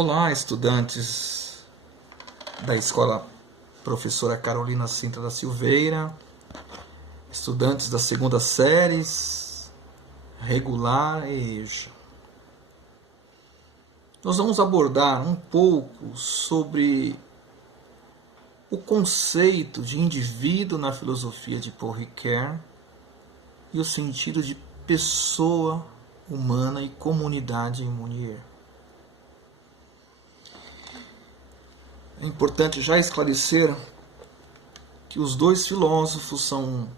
Olá, estudantes da Escola Professora Carolina Sintra da Silveira, estudantes da segunda série, regular e EJA. Nós vamos abordar um pouco sobre o conceito de indivíduo na filosofia de Paul Ricoeur e o sentido de pessoa humana e comunidade em Mounier. É importante já esclarecer que os dois filósofos são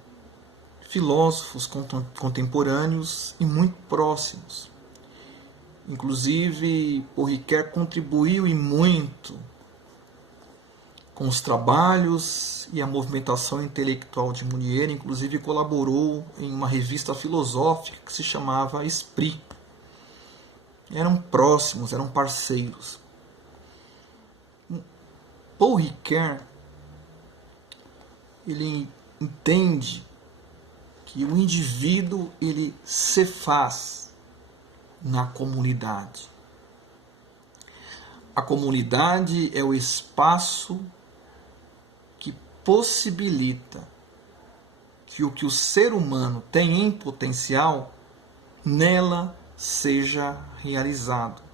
filósofos contemporâneos e muito próximos. Inclusive, Paul Ricoeur contribuiu e muito com os trabalhos e a movimentação intelectual de Mounier, inclusive colaborou em uma revista filosófica que se chamava Esprit. Eram próximos, eram parceiros. Paul Ricoeur, ele entende que o indivíduo ele se faz na comunidade. A comunidade é o espaço que possibilita que o ser humano tem em potencial nela seja realizado.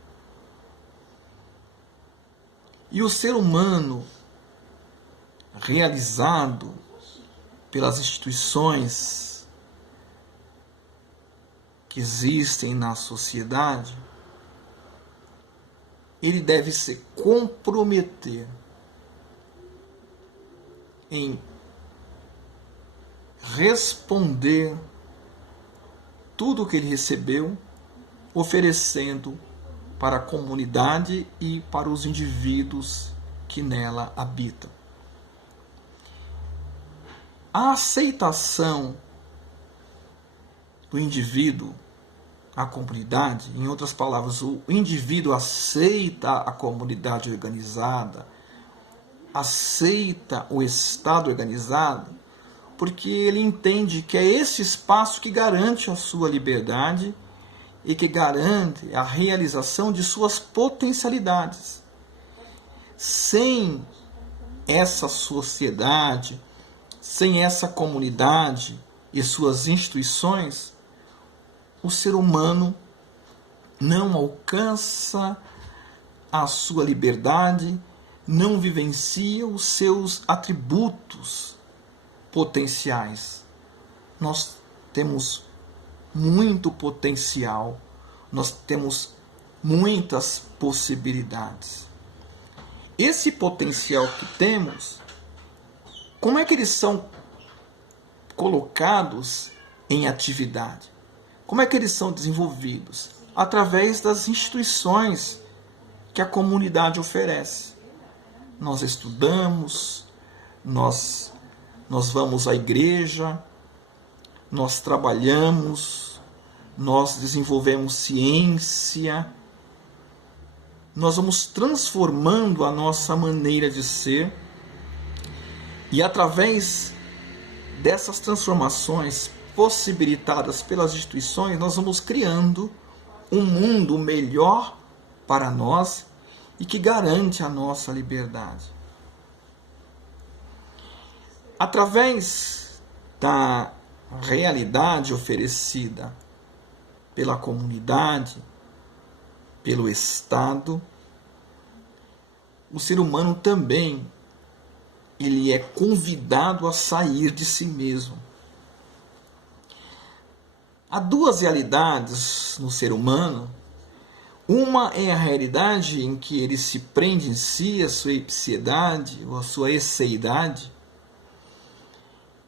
E o ser humano realizado pelas instituições que existem na sociedade, ele deve se comprometer em responder tudo o que ele recebeu, oferecendo para a comunidade e para os indivíduos que nela habitam. A aceitação do indivíduo à comunidade, em outras palavras, o indivíduo aceita a comunidade organizada, aceita o Estado organizado, porque ele entende que é esse espaço que garante a sua liberdade e que garante a realização de suas potencialidades. Sem essa sociedade, sem essa comunidade e suas instituições, o ser humano não alcança a sua liberdade, não vivencia os seus atributos potenciais. Nós temos muito potencial, nós temos muitas possibilidades. Esse potencial que temos, como é que eles são colocados em atividade? Como é que eles são desenvolvidos? Através das instituições que a comunidade oferece. Nós estudamos, nós vamos à igreja, nós trabalhamos, nós desenvolvemos ciência, nós vamos transformando a nossa maneira de ser e através dessas transformações possibilitadas pelas instituições, nós vamos criando um mundo melhor para nós e que garante a nossa liberdade. Através da realidade oferecida pela comunidade, pelo Estado, o ser humano também ele é convidado a sair de si mesmo. Há duas realidades no ser humano. Uma é a realidade em que ele se prende em si, a sua ipsiedade, ou a sua esseidade,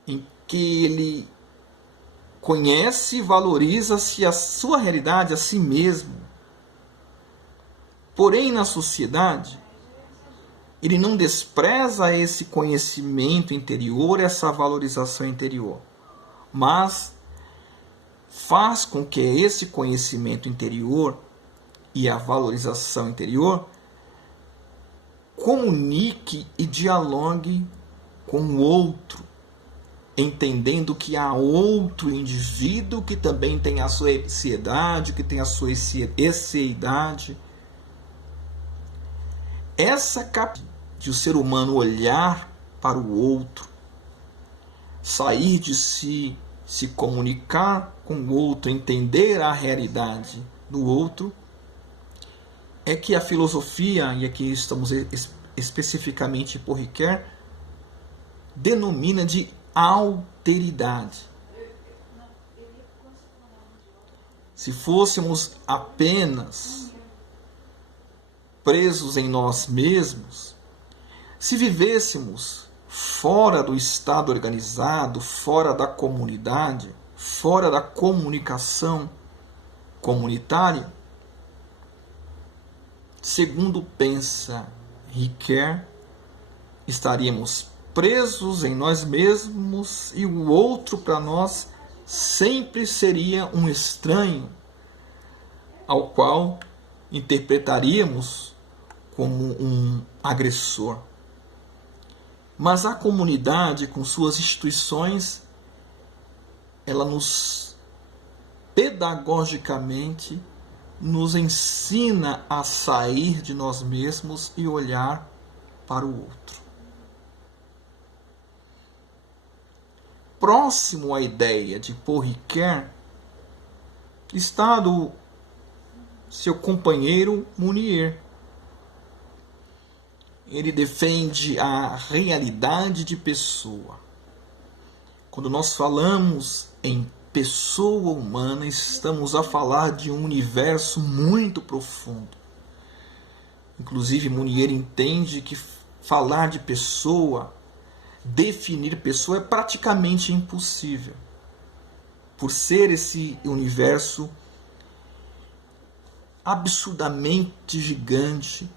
em que ele conhece e valoriza-se a sua realidade, a si mesmo. Porém, na sociedade, ele não despreza esse conhecimento interior, essa valorização interior, mas faz com que esse conhecimento interior e a valorização interior comunique e dialogue com o outro, entendendo que há outro indivíduo que também tem a sua epsiedade, que tem a sua esseidade, essa capacidade de o ser humano olhar para o outro, sair de si, se comunicar com o outro, entender a realidade do outro, é que a filosofia, e aqui estamos especificamente por Ricoeur, denomina de alteridade. Se fôssemos apenas presos em nós mesmos, se vivêssemos fora do Estado organizado, fora da comunidade, fora da comunicação comunitária, segundo pensa Ricoeur, estaríamos presos em nós mesmos e o outro para nós sempre seria um estranho ao qual interpretaríamos como um agressor. Mas a comunidade, com suas instituições, ela pedagogicamente nos ensina a sair de nós mesmos e olhar para o outro. Próximo à ideia de Paul Ricoeur está do seu companheiro Mounier. Ele defende a realidade de pessoa. Quando nós falamos em pessoa humana, estamos a falar de um universo muito profundo. Inclusive, Mounier entende que falar de pessoa, definir pessoa, é praticamente impossível, por ser esse universo absurdamente gigante,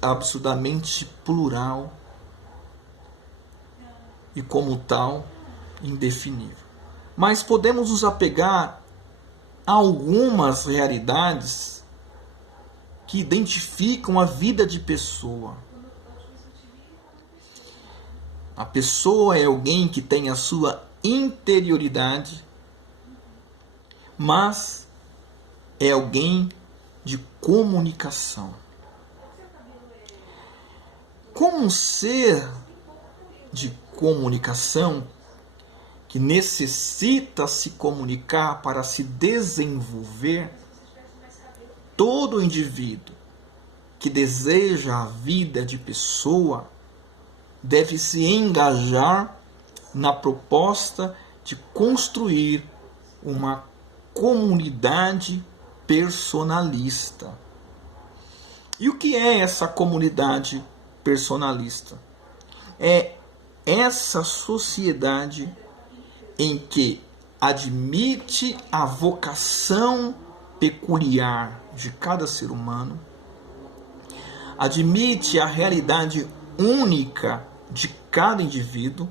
absurdamente plural e, como tal, indefinível. Mas podemos nos apegar a algumas realidades que identificam a vida de pessoa. A pessoa é alguém que tem a sua interioridade, mas é alguém de comunicação. Como um ser de comunicação que necessita se comunicar para se desenvolver, todo indivíduo que deseja a vida de pessoa deve se engajar na proposta de construir uma comunidade personalista. E o que é essa comunidade personalista? É essa sociedade em que admite a vocação peculiar de cada ser humano, admite a realidade única de cada indivíduo,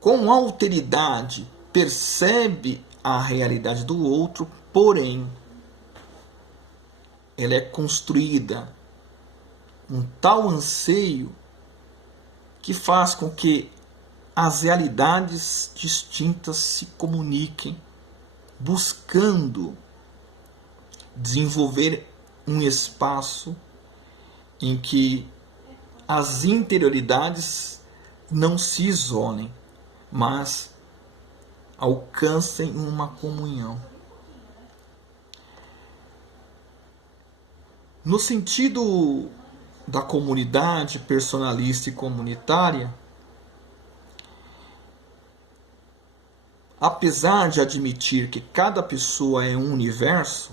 com alteridade percebe a realidade do outro, porém ela é construída um tal anseio que faz com que as realidades distintas se comuniquem, buscando desenvolver um espaço em que as interioridades não se isolem, mas alcancem uma comunhão. No sentido da comunidade personalista e comunitária, apesar de admitir que cada pessoa é um universo,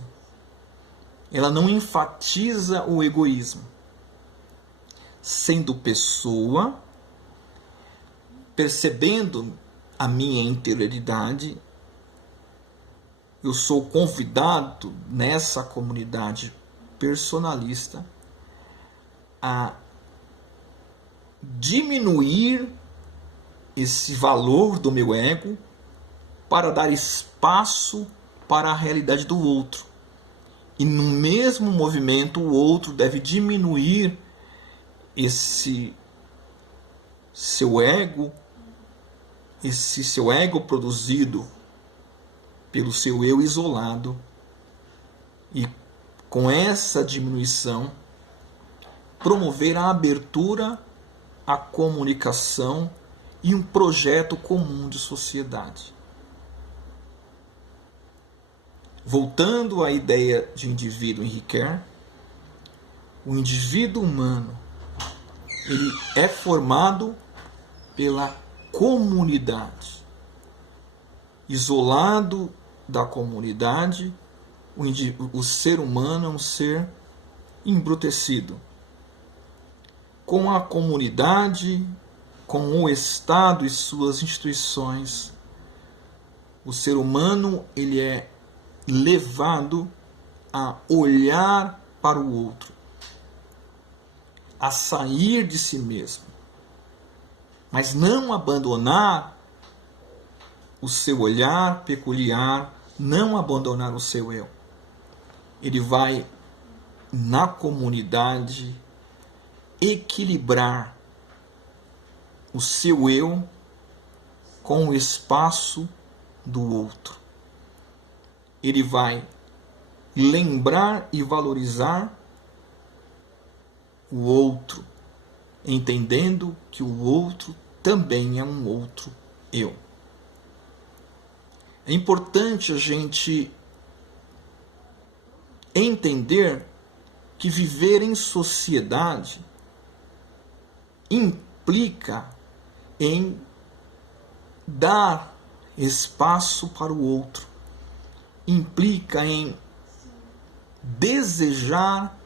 ela não enfatiza o egoísmo. Sendo pessoa, percebendo a minha interioridade, eu sou convidado nessa comunidade personalista a diminuir esse valor do meu ego para dar espaço para a realidade do outro. E no mesmo movimento, o outro deve diminuir esse seu ego produzido pelo seu eu isolado e com essa diminuição, promover a abertura, a comunicação e um projeto comum de sociedade. Voltando à ideia de indivíduo em Ricoeur, o indivíduo humano ele é formado pela comunidade. Isolado da comunidade, o ser humano é um ser embrutecido. Com a comunidade, com o Estado e suas instituições, o ser humano ele é levado a olhar para o outro, a sair de si mesmo, mas não abandonar o seu olhar peculiar, não abandonar o seu eu. Ele vai, na comunidade, equilibrar o seu eu com o espaço do outro. Ele vai lembrar e valorizar o outro, entendendo que o outro também é um outro eu. É importante a gente entender que viver em sociedade implica em dar espaço para o outro, implica em desejar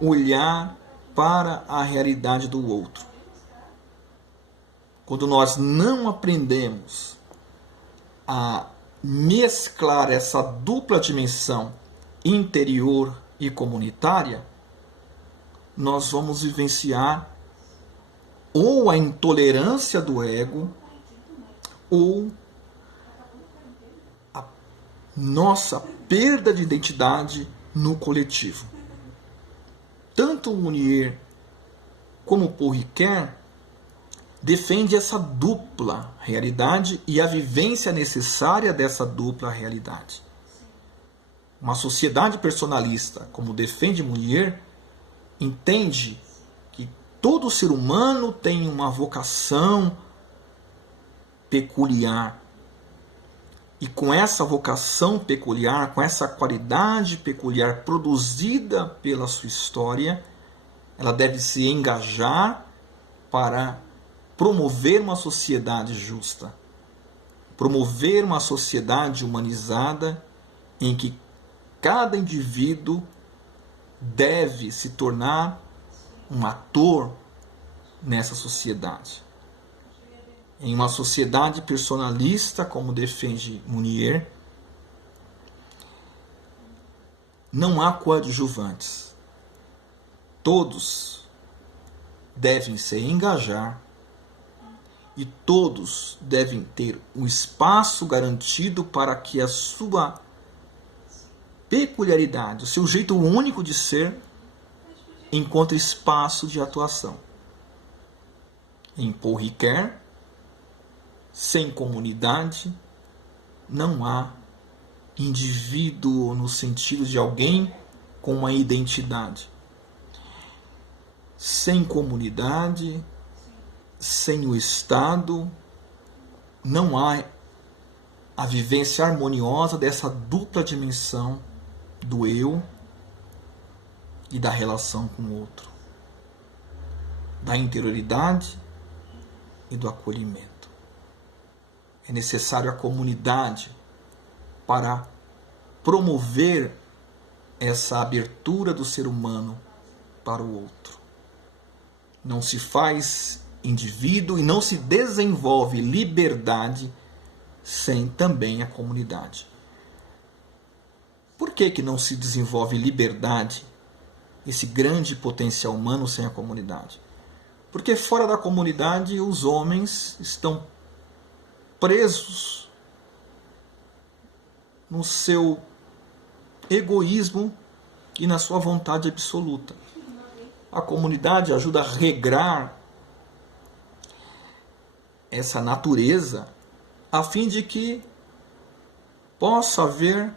olhar para a realidade do outro. Quando nós não aprendemos a mesclar essa dupla dimensão interior e comunitária, nós vamos vivenciar ou a intolerância do ego ou a nossa perda de identidade no coletivo. Tanto o Mounier como o Paul Ricoeur defende essa dupla realidade e a vivência necessária dessa dupla realidade. Uma sociedade personalista, como defende Mounier, entende que todo ser humano tem uma vocação peculiar. E com essa vocação peculiar, com essa qualidade peculiar produzida pela sua história, ela deve se engajar para promover uma sociedade justa, promover uma sociedade humanizada em que cada indivíduo deve se tornar um ator nessa sociedade. Em uma sociedade personalista, como defende Mounier, não há coadjuvantes. Todos devem se engajar e todos devem ter um espaço garantido para que a sua peculiaridade, o seu jeito único de ser, encontre espaço de atuação. Em Paul Ricoeur, sem comunidade, não há indivíduo no sentido de alguém com uma identidade. Sem comunidade, sem o Estado, não há a vivência harmoniosa dessa dupla dimensão do eu e da relação com o outro, da interioridade e do acolhimento. É necessário a comunidade para promover essa abertura do ser humano para o outro. Não se faz indivíduo e não se desenvolve liberdade sem também a comunidade. Por que não se desenvolve liberdade, esse grande potencial humano, sem a comunidade? Porque fora da comunidade os homens estão presos no seu egoísmo e na sua vontade absoluta. A comunidade ajuda a regrar essa natureza a fim de que possa haver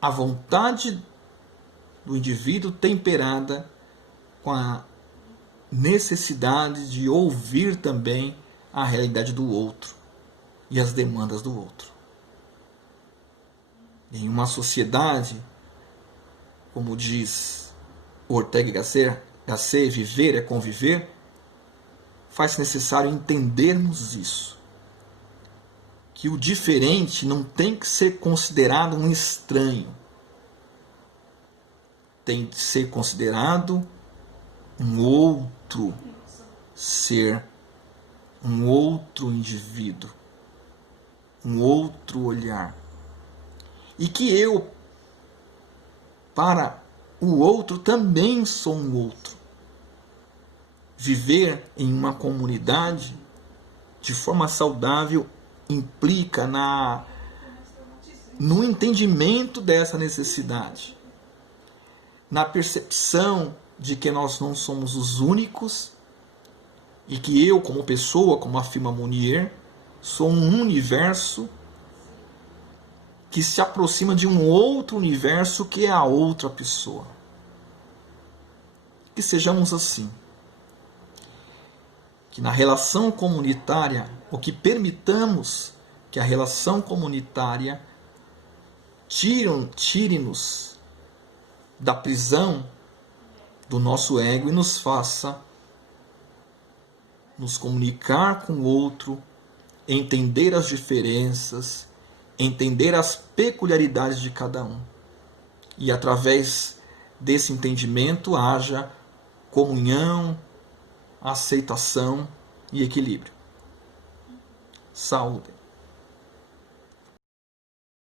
a vontade do indivíduo temperada com a necessidade de ouvir também a realidade do outro e as demandas do outro. Em uma sociedade, como diz Ortega y Gasset, viver é conviver, faz necessário entendermos isso. Que o diferente não tem que ser considerado um estranho. Tem que ser considerado um outro ser, um outro indivíduo, um outro olhar. E que eu, para o outro, também sou um outro. Viver em uma comunidade de forma saudável implica no entendimento dessa necessidade, na percepção de que nós não somos os únicos e que eu, como pessoa, como afirma Mounier, sou um universo que se aproxima de um outro universo que é a outra pessoa. Que sejamos assim. Que na relação comunitária, ou que permitamos que a relação comunitária tire-nos da prisão do nosso ego e nos faça nos comunicar com o outro, entender as diferenças, entender as peculiaridades de cada um. E através desse entendimento haja comunhão, aceitação e equilíbrio. Saúde.